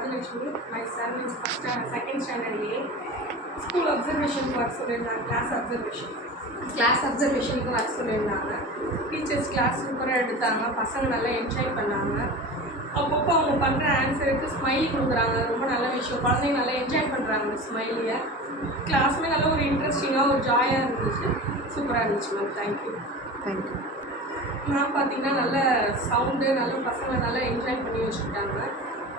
Radhalakshmi. My son is second standard A. School observation வர சொல்லியிருந்தாங்க. Class அப்சர்வேஷனுக்கு வர சொல்லியிருந்தாங்க. டீச்சர்ஸ் கிளாஸ் சூப்பராக எடுத்தாங்க. பசங்க நல்லா என்ஜாய் பண்ணாங்க. அப்பப்போ அவங்க பண்ணுற ஆன்சருக்கு ஸ்மைலி கொடுக்குறாங்க. ரொம்ப நல்ல விஷயம். குழந்தைங்க நல்லா என்ஜாய் பண்ணுறாங்க அந்த ஸ்மைலியை. கிளாஸுமே நல்லா ஒரு இன்ட்ரெஸ்டிங்காக ஒரு ஜாயாக இருந்துச்சு. சூப்பராக இருந்துச்சு மேம். தேங்க்யூ. மேம் பார்த்தீங்கன்னா நல்ல சவுண்டு, நல்ல பசங்களை நல்லா என்ஜாய் பண்ணி வச்சுக்கிட்டாங்க.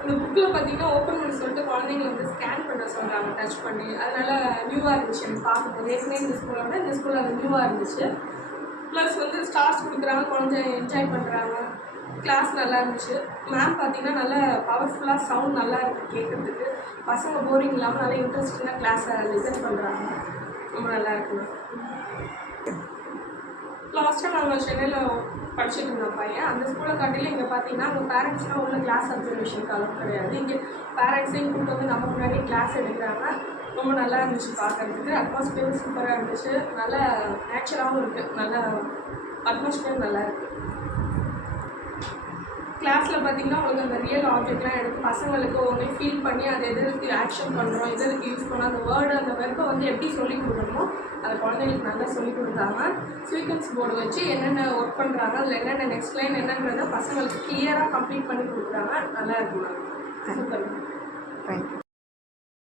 இந்த புக்கில் பார்த்தீங்கன்னா ஓப்பன் பண்ணி சொல்லிட்டு குழந்தைங்களை வந்து ஸ்கேன் பண்ண சொல்கிறாங்க டச் பண்ணி. அதனால் நியூவாக இருந்துச்சு எனக்கு பார்க்கும்போது. ஏற்கனவே இந்த ஸ்கூலை விட இந்த ஸ்கூலில் அது நியூவாக இருந்துச்சு. ப்ளஸ் வந்து ஸ்டார்ஸ் கொடுக்குறாங்க, குழந்தை என்ஜாய் பண்ணுறாங்க. கிளாஸ் நல்லா இருந்துச்சு. மேம் பார்த்தீங்கன்னா நல்லா பவர்ஃபுல்லாக சவுண்ட் நல்லா இருக்குது கேட்குறதுக்கு. பசங்க போரிங் இல்லாமல் நல்லா இன்ட்ரெஸ்டிங்காக கிளாஸை லிசன் பண்ணுறாங்க. ரொம்ப நல்லா இருக்குங்க. லாஸ்ட்டாக நாங்கள் சென்னையில் படிச்சுட்டு இருந்தோம் பையன். அந்த ஸ்கூலை காட்டிலும் இங்கே பார்த்தீங்கன்னா அவங்க பேரண்ட்ஸ்லாம் உள்ள கிளாஸ் அப்சர்வேஷனுக்கு அளவு கிடையாது. இங்கே பேரண்ட்ஸையும் கூப்பிட்டு வந்து நம்ம முன்னாடி கிளாஸ் எடுக்கிறாங்க. ரொம்ப நல்லா இருந்துச்சு பார்க்குறதுக்கு. அட்மாஸ்பியரும் சூப்பராக இருந்துச்சு. நல்லா நேச்சுரலாகவும் இருக்குது. நல்லா அட்மாஸ்பியர் நல்லா இருக்குது. கிளாஸில் பார்த்தீங்கன்னா உங்களுக்கு அந்த ரியல் ஆப்ஜெக்ட்லாம் எடுத்து பசங்களுக்கு ஒன்றே ஃபீல் பண்ணி அதை எதுக்கு ஆக்ஷன் பண்ணுறோம், எதுக்கு யூஸ் பண்ணோம், அந்த வேர்டு அந்த வெர்பை வந்து எப்படி சொல்லிக் கொடுக்கணுமோ அதை குழந்தைங்களுக்கு நல்லா சொல்லிக் கொடுத்தாங்க. சீக்வன்ஸ் போர்டு வச்சு என்னென்ன ஒர்க் பண்ணுறாங்க, அதில் என்னென்ன நெக்ஸ்ட் லைன் என்னன்றதை பசங்களுக்கு கிளியராக கம்ப்ளீட் பண்ணி கொடுக்குறாங்க. நல்லா இருக்குங்க. சூப்பர். தேங்க்யூ.